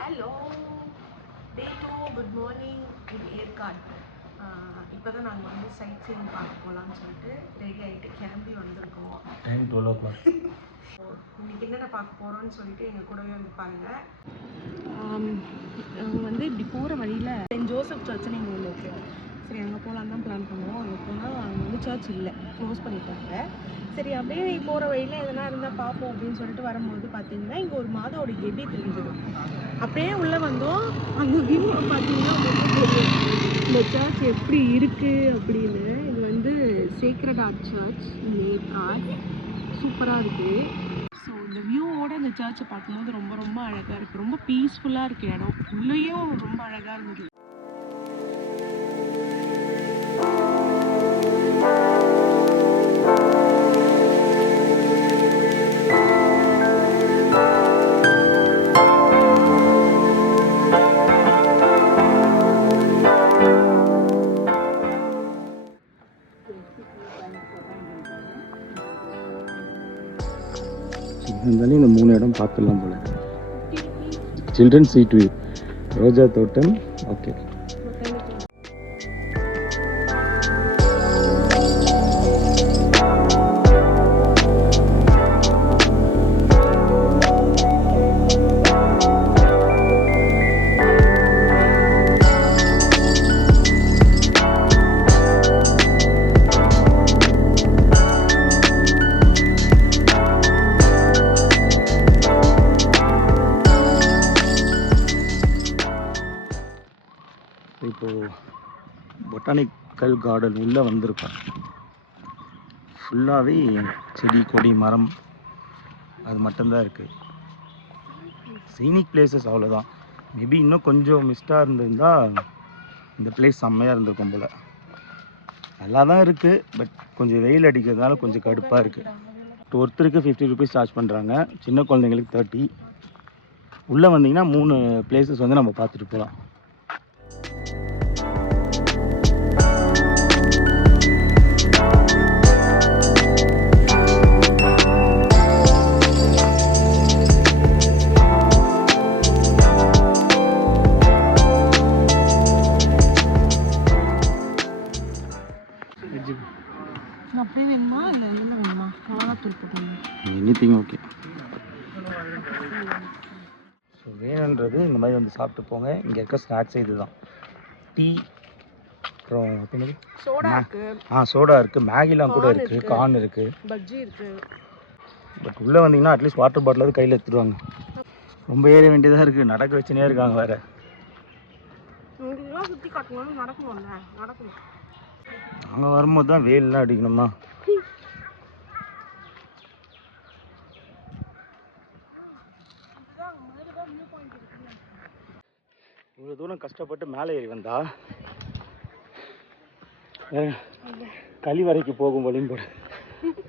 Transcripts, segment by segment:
Hello டே 2 good morning. இது ஏற்காடு. இப்போ தான் நாங்கள் வந்து சைட் சீயிங் பார்க்க போகலான்னு சொல்லிட்டு ரெடி ஆகிட்டு கிளம்பி வந்திருக்கோம். Time 12 o'clock. இன்றைக்கி என்னென்ன பார்க்க போகிறோன்னு சொல்லிட்டு எங்கள் கூடவே வந்து பாருங்கள். நாங்கள் வந்து இப்படி போகிற வழியில் சென்ட் ஜோசப் சர்ச்சுன்னு இங்கே ஒன்று இருக்குது. சரி அங்கே போகலான்னு தான் பிளான் பண்ணுவோம். அங்கே போனால் அங்கே வந்து சர்ச் இல்லை, க்ளோஸ் பண்ணிட்டாங்க. சரி அப்படியே போகிற வழியில் எதனா இருந்தால் பார்ப்போம் அப்படின்னு சொல்லிட்டு வரும்போது பார்த்தீங்கன்னா இங்கே ஒரு மாதாவோட கெபி தெரிஞ்சது. அப்படியே உள்ளே வந்தோம். அந்த வியூ பார்த்தீங்கன்னா இந்த சர்ச் எப்படி இருக்குது அப்படின்னு. இது வந்து சேக்ரட் ஹார்ட் சர்ச் ஏற்காடு. சூப்பராக இருக்குது. ஸோ இந்த வியூவோட இந்த சர்ச்சை பார்க்கும்போது ரொம்ப ரொம்ப அழகாக இருக்குது. ரொம்ப பீஸ்ஃபுல்லாக இருக்குது இடம். உள்ளேயும் ரொம்ப அழகாக இருந்தது. இருந்தாலும் இந்த 3 இடம் பார்த்துடலாம் போல. சில்ட்ரன் சீட் வியூ, ரோஜா தோட்டம். ஓகே, இப்போது பொட்டானிக்கல் கார்டன் உள்ளே வந்திருக்கோம். ஃபுல்லாகவே செடி கொடி மரம் அது மட்டும்தான் இருக்குது. சீனிக் பிளேசஸ் அவ்வளோதான். மேபி இன்னும் கொஞ்சம் மிஸ்டாக இருந்திருந்தால் இந்த பிளேஸ் செம்மையாக இருந்திருக்கும் போல். நல்லா தான் இருக்குது, பட் கொஞ்சம் வெயில் அடிக்கிறதுனால கொஞ்சம் கடுப்பாக இருக்குது. ஒருத்தருக்கு 50 rupees சார்ஜ் பண்ணுறாங்க, சின்ன குழந்தைங்களுக்கு 30. உள்ளே வந்தீங்கன்னா 3 பிளேசஸ் வந்து நம்ம பார்த்துட்டு போகலாம். அப்படியே வேணுமா இல்லை இதில் வேணுமா? மிளகாத்தூள் போட்டோம். Anything okay. ஸோ வேணுன்றது இந்த மாதிரி வந்து சாப்பிட்டு போங்க. இங்கே இருக்க ஸ்நாக்ஸ் இதுதான். டீ, அப்புறம் சோடா இருக்குது. சோடா இருக்குது, மேகிலாம் கூட இருக்குது, கார்ன் இருக்குது, பஜ்ஜி இருக்குது. பட் உள்ளே வந்தீங்கன்னா அட்லீஸ்ட் வாட்டர் பாட்டிலாவது கையில் எடுத்துடுவாங்க. ரொம்ப ஏற வேண்டியதாக இருக்குது, நடக்க வச்சுனே இருக்காங்க வேறு. இங்கெல்லாம் சுற்றி காட்டணும்னு நடக்கணும்ல, நடக்கணும். நாங்கள் வரும்போது தான் வெயிலெலாம் அடிக்கணுமா. இவ்வளோ தூரம் கஷ்டப்பட்டு மேலே ஏறி வந்தா கழிவறைக்கு போகும் வழியும் போல.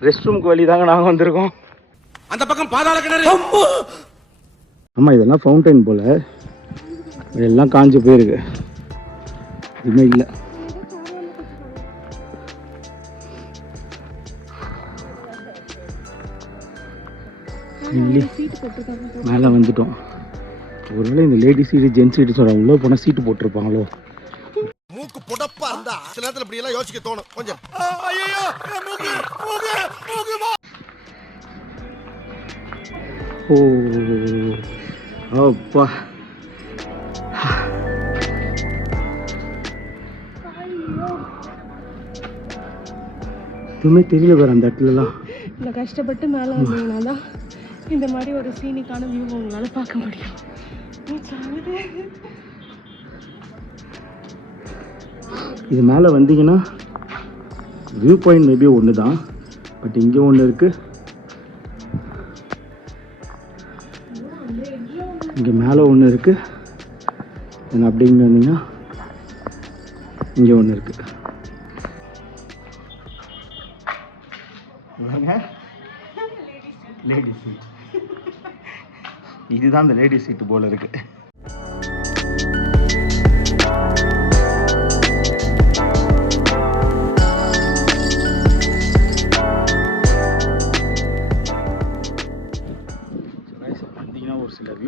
ரெஸ்ட் ரூமுக்கு வழி தாங்க நாங்கள் வந்திருக்கோம். அந்த பக்கம் பாதாள கிணறு. ஆமாம், இதெல்லாம் ஃபவுண்டைன் போல். எல்லாம் காஞ்சி போயிருக்கு, எதுவுமே இல்லை. மேலே வந்துட்டோம். ஒருவேளை இந்த லேடி சீட்டு ஜென்ஸ் சீட்டு சொல்கிறாங்க, உள்ளே போனால் சீட்டு போட்டிருப்பாங்களோ. மூக்கு புடப்பா இருந்தா சில நேரத்தில் இப்படி எல்லாம் யோசிக்க தோணும் கொஞ்சம். ஓ அப்பா, எதுவுமே தெரியல பாரு அந்த இடத்துலலாம். இந்த கஷ்டப்பட்டு மேலே வந்தீங்கன்னா தான் இந்த மாதிரி ஒரு சீனிக்கான வியூ உங்களால் பார்க்க முடியும். இது மேலே வந்தீங்கன்னா வியூ பாயிண்ட் மேபி ஒன்று தான், பட் இங்கே ஒன்று இருக்குது, இங்கே மேலே ஒன்று இருக்குது, தென் அப்படி இங்கே வந்தீங்கன்னா இங்கே ஒன்று இருக்குது. லேடி சீட், இதுதான் இந்த லேடி சீட்டு போல இருக்குது.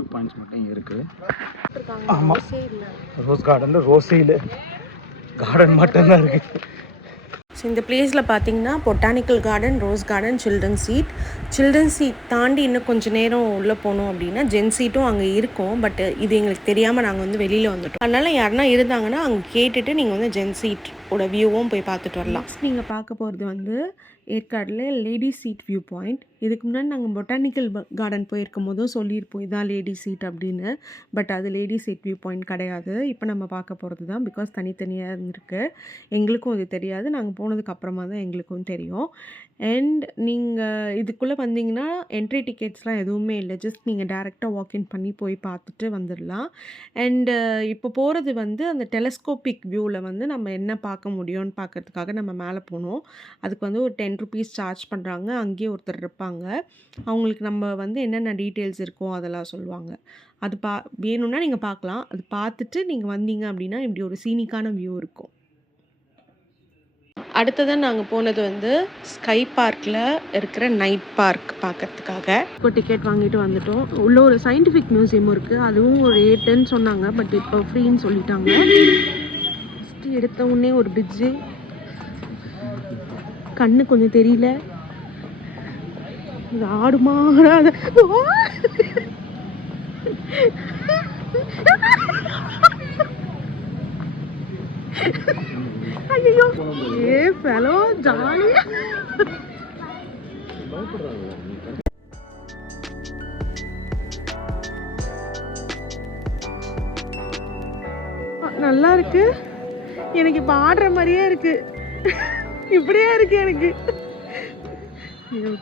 வியூ பாயிண்ட்ஸ் மட்டும் இருக்குது. இருக்காங்க. ஆமா. ரோஸே இல்லை. ரோஸ் கார்டனில் ரோஸே இல்லை, கார்டன் மட்டும்தான் இருக்குது. ஸோ இந்த பிளேஸில் பார்த்தீங்கன்னா botanical garden, rose garden, children seat தாண்டி இன்னும் கொஞ்சம் நேரம் உள்ளே போனோம் அப்படின்னா ஜென் சீட்டும் அங்கே இருக்கும். பட் இது எங்களுக்கு தெரியாமல் நாங்கள் வந்து வெளியில் வந்துட்டோம். அதனால் யாருன்னா இருந்தாங்கன்னா அங்கே கேட்டுட்டு நீங்கள் வந்து ஜென் சீட்டோட வியூவும் போய் பார்த்துட்டு வரலாம். நீங்கள் பார்க்க போகிறது வந்து ஏற்காடில் லேடி சீட் வியூ பாயிண்ட். இதுக்கு முன்னாடி நாங்கள் பொட்டானிக்கல் கார்டன் போயிருக்கும் போதும் சொல்லியிருப்போம் இதான் லேடி சீட் அப்படின்னு. பட் அது லேடி சீட் வியூ பாயிண்ட் கிடையாது. இப்போ நம்ம பார்க்க போகிறது தான். பிகாஸ் தனித்தனியாக இருந்திருக்கு. எங்களுக்கும் அது தெரியாது. நாங்கள் போனதுக்கு அப்புறமா தான் எங்களுக்கும் தெரியும். அண்ட் நீங்கள் இதுக்குள்ளே வந்தீங்கன்னா என்ட்ரி டிக்கெட்ஸ்லாம் எதுவுமே இல்லை. ஜஸ்ட் நீங்கள் டேரெக்டாக வாக்இன் பண்ணி போய் பார்த்துட்டு வந்துடலாம். அண்டு இப்போ போகிறது வந்து அந்த டெலஸ்கோபிக் வியூவில் வந்து நம்ம என்ன பார்க்க முடியும்னு பார்க்கறதுக்காக நம்ம மேலே போனோம். அதுக்கு வந்து ஒரு 10 rupees சார்ஜ் பண்ணுறாங்க. அங்கேயே ஒருத்தர் இருப்பாங்க. அவங்களுக்கு நம்ம வந்து என்னென்ன டீட்டெயில்ஸ் இருக்கோ அதெல்லாம் சொல்லுவாங்க. அது வேணும்னா நீங்கள் பார்க்கலாம். அது பார்த்துட்டு நீங்கள் வந்தீங்க அப்படின்னா இப்படி ஒரு சீனிக்கான வியூ இருக்கும். அடுத்ததாக நாங்கள் போனது வந்து ஸ்கை பார்க்கில் இருக்கிற நைட் பார்க் பார்க்கறதுக்காக. இப்போ டிக்கெட் வாங்கிட்டு வந்துட்டோம். உள்ள ஒரு சயின்டிஃபிக் மியூசியமும் இருக்குது. அதுவும் ஒரு 8 சொன்னாங்க. பட் இப்போ ஃப்ரீன்னு சொல்லிட்டாங்க. ஃபஸ்ட்டு எடுத்த உடனே ஒரு பிரிட்ஜு, கண்ணு கொஞ்சம் தெரியல, இது ஆடுமா ஐயோ ஏ ஃபெலோ ஜாலி. நல்லா இருக்கு. எனக்கு இப்போ ஆடுற மாதிரியே இருக்கு. இப்படியே இருக்கு எனக்கு.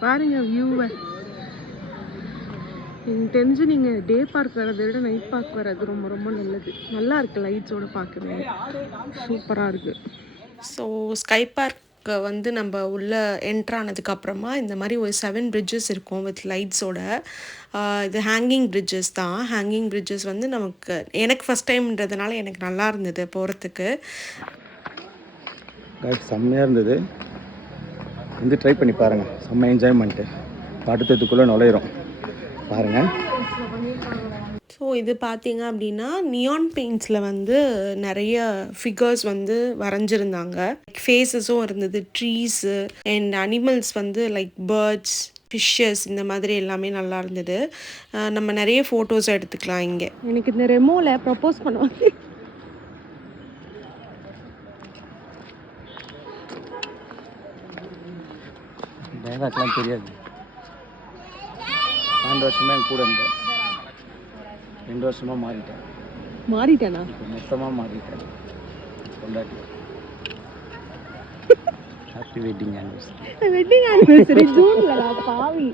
பாருங்க வியூவை. எனக்கு தெரிஞ்சு நீங்கள் டே பார்க் வர்றதை விட நைட் பார்க் வர்றது ரொம்ப ரொம்ப நல்லது. நல்லா இருக்குது, லைட்ஸோடு பார்க்கவே சூப்பராக இருக்குது. ஸோ ஸ்கை பார்க் வந்து நம்ம உள்ளே என்ட்ரானதுக்கப்புறமா இந்த மாதிரி ஒரு 7 bridges இருக்கும் வித் லைட்ஸோட. இது ஹேங்கிங் பிரிட்ஜஸ் தான். ஹேங்கிங் பிரிட்ஜஸ் வந்து எனக்கு ஃபஸ்ட் டைம்ன்றதுனால எனக்கு நல்லா இருந்தது போகிறதுக்கு. செம்மையாக இருந்தது. வந்து ட்ரை பண்ணி பாருங்கள். செம்ம என்ஜாய்மெண்ட்டு. அடுத்ததுக்குள்ளே நுழையிறோம் பாருங்கள். ஸோ இது பார்த்தீங்க அப்படின்னா நியான் பெயிண்ட்ஸில் வந்து நிறைய ஃபிகர்ஸ் வந்து வரைஞ்சிருந்தாங்க. ஃபேஸஸும் இருந்தது, ட்ரீஸு அண்ட் அனிமல்ஸ் வந்து லைக் பேர்ட்ஸ், ஃபிஷ்ஷஸ், இந்த மாதிரி எல்லாமே நல்லா இருந்தது. நம்ம நிறைய ஃபோட்டோஸ் எடுத்துக்கலாம் இங்கே. எனக்கு இந்த ரெமோவில் ப்ரப்போஸ் பண்ணுவாங்க. டைலாக்லாம் தெரியாது. 2 வருஷமாக என் கூட இருந்தேன். 2 வருஷமாக மாறிட்டேனா? இப்போ மொத்தமாக மாறிட்டேன். கொண்டாடி ஹாப்பி வெட்டிங் ஆனிவர்சரி ஜூன்ல பாவி.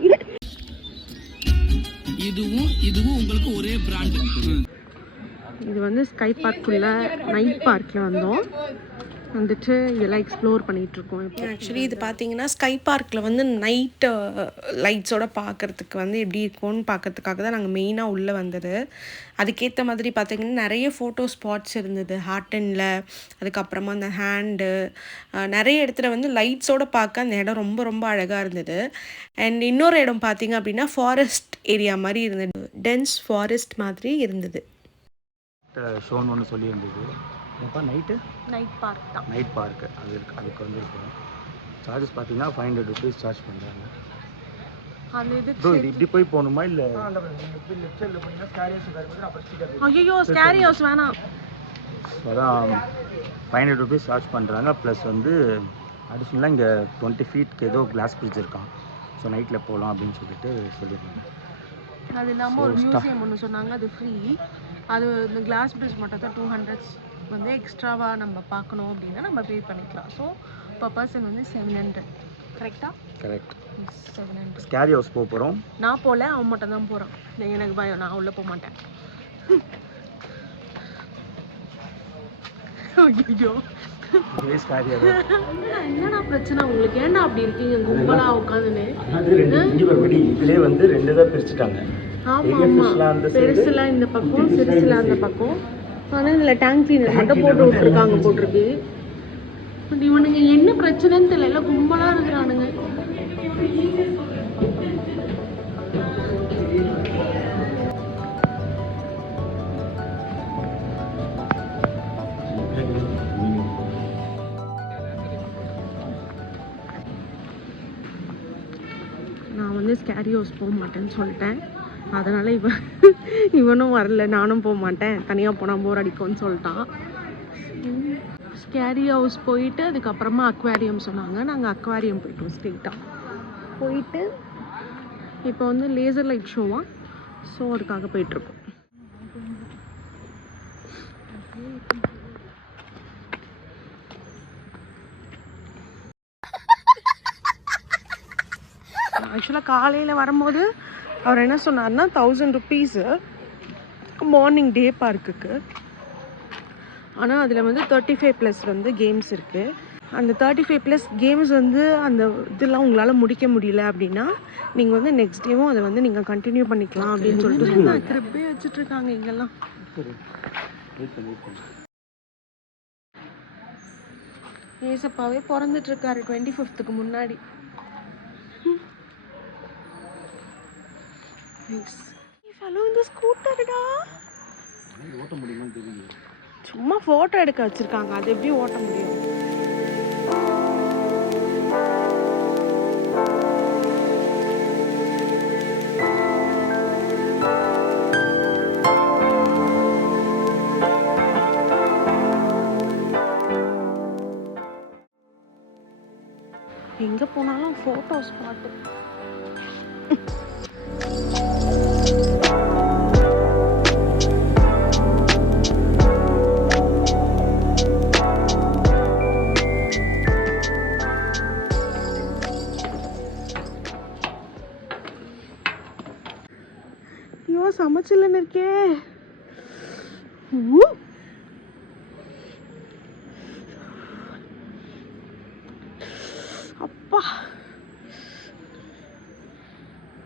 இதுவும் உங்களுக்கு ஒரே பிராண்ட். இது வந்து ஸ்கை பார்க்குள்ள நைட் பார்க்கில் வந்தோம். வந்துட்டு இதெல்லாம் எக்ஸ்ப்ளோர் பண்ணிகிட்ருக்கோம். இப்போ ஆக்சுவலி இது பார்த்தீங்கன்னா ஸ்கை பார்க்கில் வந்து நைட்டு லைட்ஸோட பார்க்குறதுக்கு வந்து எப்படி இருக்கும்னு பார்க்கறதுக்காக தான் நாங்கள் மெயினாக உள்ளே வந்தது. அதுக்கேற்ற மாதிரி பார்த்திங்கன்னா நிறைய ஃபோட்டோ ஸ்பாட்ஸ் இருந்தது. ஹார்டனில், அதுக்கப்புறமா அந்த ஹேண்டு, நிறைய இடத்துல வந்து லைட்ஸோட பார்க்க அந்த இடம் ரொம்ப ரொம்ப அழகாக இருந்தது. அண்ட் இன்னொரு இடம் பார்த்திங்க அப்படின்னா ஃபாரஸ்ட் ஏரியா மாதிரி இருந்தது. டென்ஸ் ஃபாரஸ்ட் மாதிரி இருந்தது. ஷோன்னு ஒன்று சொல்லியிருந்தது. எப்போ நைட் பார்க் தான். நைட் பார்க்கு அதுக்கு வந்துருக்கோம். சார்ஜஸ் பார்த்தீங்கன்னா 500 rupees சார்ஜ் பண்ணுறாங்க. இது இப்படி போய் போகணுமா இல்லை? ஐயோ ஸ்கேரி ஹவுஸ் வேணாம். அதான் 500 rupees சார்ஜ் பண்ணுறாங்க. ப்ளஸ் வந்து அடிஷ்னலாக இங்கே 20 feet ஏதோ கிளாஸ் பிரிட்ஜ் இருக்கான். ஸோ நைட்டில் போகலாம் அப்படின்னு சொல்லியிருந்தாங்க. அது இல்லாமல் ஒரு மியூசியம் ஒன்று சொன்னாங்க, அது ஃப்ரீ. அது இந்த கிளாஸ் பிரிட்ஜ் மட்டும் தான் 200 வந்து எக்ஸ்ட்ராவாக நம்ம பார்க்கணும் அப்படின்னா நம்ம பே பண்ணிக்கலாம். ஸோ பர் பர்சன் வந்து 700. கரெக்டாக? கரெக்ட். 700. ஸ்கேரி ஹவுஸ் போகிறோம். நான் போகல, அவன் மட்டும் தான் போகிறான். எனக்கு பயம், நான் உள்ளே போக மாட்டேன். ஐயோ என்னடா பிரச்சனை உங்களுக்கு? ஏன்டா அப்படி இருக்கீங்க கும்பலா உட்காந்துன்னு? இதுலேயே வந்து 2 தான் பிரிச்சுட்டாங்க. ஆமாம், பெருசுலாம் இந்த பக்கம், சிறுசுலாம் அந்த பக்கம். ஆனால் இதில் டேங்க் கிளீனர் மட்டும் போட்டிருக்கு. பட் இவனுங்க என்ன பிரச்சனைன்னு தெரியல, எல்லாம் கும்பலாக இருக்கிறானுங்க. ஸ்கேரி ஹவுஸ் போக மாட்டேன்னு சொல்லிட்டேன். அதனால் இவனும் வரல, நானும் போக மாட்டேன், தனியாக போனால் போர் அடிக்கும்னு சொல்லிட்டான். ஸ்கேரி ஹவுஸ் போயிட்டு அதுக்கப்புறமா அக்வாரியம் சொன்னாங்க. நாங்கள் அக்வாரியம் போயிட்டோம் ஸ்ட்ரெயிட்டாக. போயிட்டு இப்போ வந்து லேசர் லைட் ஷோவா, ஸோ அதுக்காக போயிட்டுருக்கோம். ஆக்சுவலாக காலையில் வரும்போது அவர் என்ன சொன்னார்னா 1000 rupees மார்னிங் டே பார்க்குக்கு. ஆனால் அதில் வந்து 35+ வந்து கேம்ஸ் இருக்குது. அந்த 35+ கேம்ஸ் வந்து அந்த இதெல்லாம் உங்களால் முடிக்க முடியல அப்படின்னா நீங்கள் வந்து நெக்ஸ்ட் டேவும் அதை வந்து நீங்கள் கண்டினியூ பண்ணிக்கலாம் அப்படின்னு சொல்லிட்டு சொன்னாங்க. கிரிப்பே வச்சுட்ருக்காங்க இங்கெல்லாம். ஏசப்பாவே பிறந்துட்டுருக்காரு 25th முன்னாடி. இந்த ஸ்கூட்டர்டா ஓட்ட முடியுமான்னு தெரியல. சும்மா ஃபோட்டோ எடுக்க வச்சுருக்காங்க, அது எப்படி ஓட்ட முடியும்? எங்கே போனாலும் ஃபோட்டோ ஸ்பாட்டு. ஐயோ சமைச்சில்லன்னு இருக்கே. அப்பா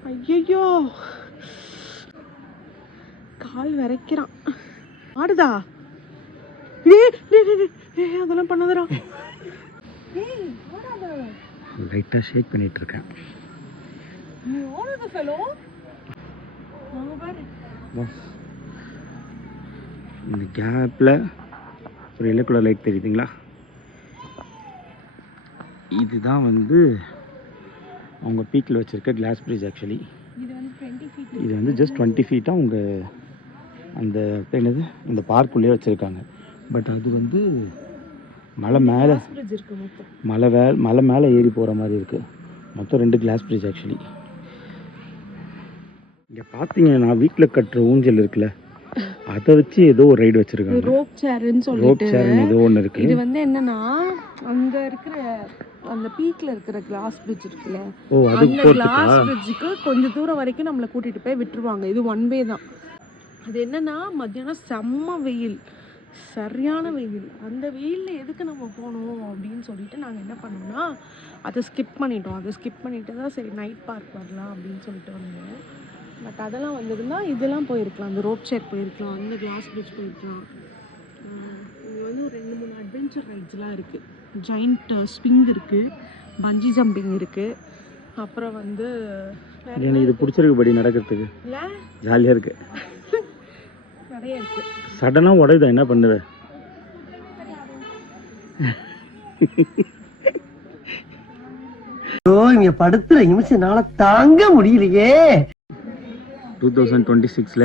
ஐயோ கால் வரைக்கிறான். ஆடுதா? அதெல்லாம் பண்ணாதடா. லைட்டாக ஷேக் பண்ணிட்டு இருக்கேன். இந்த கேப்பில் ஒரு எல்லோ கலர் லைட் தெரியுதுங்களா? இதுதான் வந்து அவங்க பீக்கில் வச்சுருக்க கிளாஸ் பிரிட்ஜ். ஆக்சுவலி இது வந்து ஜஸ்ட் 20 feet அவங்க அந்த என்னது இந்த பார்க்குள்ளேயே வச்சுருக்காங்க. பட் அது வந்து மலை மேலே மலை மேலே ஏறி போகிற மாதிரி இருக்குது. மொத்தம் 2 கிளாஸ் பிரிட்ஜ். ஆக்சுவலி இங்கே பார்த்தீங்கன்னா வீட்டில் கட்டுற ஊஞ்சல் இருக்குல்ல, அதை வச்சு ஏதோ ஒரு ரைடு வச்சுருக்காங்க. ரோப் சேர்ன்னு சொல்லிட்டு ஏதோ ஒன்று இருக்குது. இது வந்து என்னன்னா அங்க இருக்கிற அந்த பீக்ல இருக்கிற கிளாஸ் பிரிட்ஜ் இருக்குல்ல, அந்த கிளாஸ் பிரிட்ஜுக்கு கொஞ்சம் தூரம் வரைக்கும் நம்மளை கூட்டிட்டு போய் விட்டுருவாங்க. இது 1 way தான். அது என்னன்னா மத்தியானம் செம்ம வெயில், சரியான வெயில். அந்த வெயிலில் எதுக்கு நம்ம போகணும் அப்படின்னு சொல்லிட்டு நாங்கள் என்ன பண்ணோம்னா அதை ஸ்கிப் பண்ணிட்டோம். அதை ஸ்கிப் பண்ணிட்டு தான் சரி நைட் பார்க் வரலாம் அப்படின்னு சொல்லிட்டு வந்தோம். பட் அதெல்லாம் வந்ததுன்னா இதெல்லாம் போயிருக்கலாம், அந்த ரோப் சேர் போயிருக்கலாம், அந்த கிளாஸ் பிரிட்ஜ் போயிருக்கலாம். இங்கே வந்து ஒரு 2-3 அட்வென்ச்சர் ரைட்ஸ்லாம் இருக்குது. ஜாயிண்ட் ஸ்விங் இருக்குது, பஞ்சி ஜம்பிங் இருக்குது. அப்புறம் வந்து இது பிடிச்சிருக்கு படி நடக்கிறதுக்கு இல்லை ஜாலியாக இருக்குது. நிறைய இருக்குது. சடனாக உடையுதா? என்ன பண்ணுது? இங்க படுத்துற நிமிஷம்னால தாங்க முடியலையே. 2026ல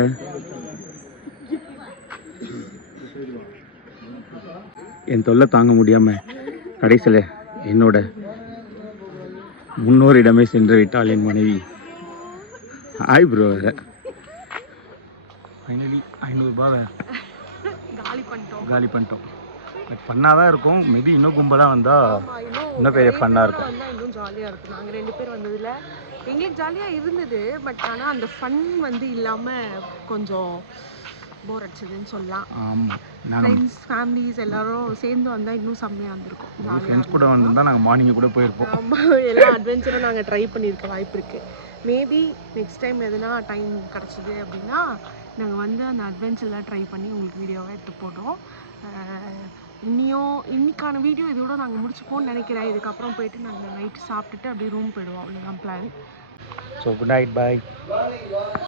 என் தொல்லை தாங்க முடியாமல் கடைசியில் என்னோட முன்னோரிடமே சென்று விட்டாள் என் மனைவி. ஆய் ப்ரோ வேறு ஃபைனலி 500 ரூபாவை காலி பண்ணிட்டோம். பட் ஃபன்னாக தான் இருக்கும். மேபி இன்னும் கும்பலாக வந்தால் இன்னும் பெரிய ஃபன்னாக இருக்கும். இன்னும் ஜாலியாக இருக்கும். நாங்கள் 2 பேர் வந்ததில் எங்களுக்கு ஜாலியாக இருந்தது. பட் ஆனால் அந்த ஃபன் வந்து இல்லாமல் கொஞ்சம் போர் அடிச்சதுன்னு சொல்லலாம். ஆமாம், ஃப்ரெண்ட்ஸ் ஃபேமிலிஸ் எல்லாரும் சேர்ந்து வந்தால் இன்னும் செம்மையாக இருந்திருக்கும். ஃப்ரெண்ட்ஸ் கூட வந்திருந்தால் நாங்கள் மார்னிங் கூட போயிருப்போம். ஆமாம், எல்லா அட்வென்ச்சரும் நாங்கள் ட்ரை பண்ணியிருக்க வாய்ப்பு இருக்குது. மேபி நெக்ஸ்ட் டைம் எதுனா டைம் கிடச்சிது அப்படின்னா நாங்கள் வந்து அந்த அட்வென்ச்சர்லாம் ட்ரை பண்ணி உங்களுக்கு வீடியோவாக எடுத்து போடுறோம். இன்னைக்கான வீடியோ இதோட நாங்கள் முடிச்சுப்போம்னு நினைக்கிறேன். இதுக்கப்புறம் போயிட்டு நாங்கள் நைட்டு சாப்பிட்டுட்டு அப்படியே ரூம் போயிடுவோம். அவ்வளோதான் பிளான். ஸோ குட் நைட், பாய்.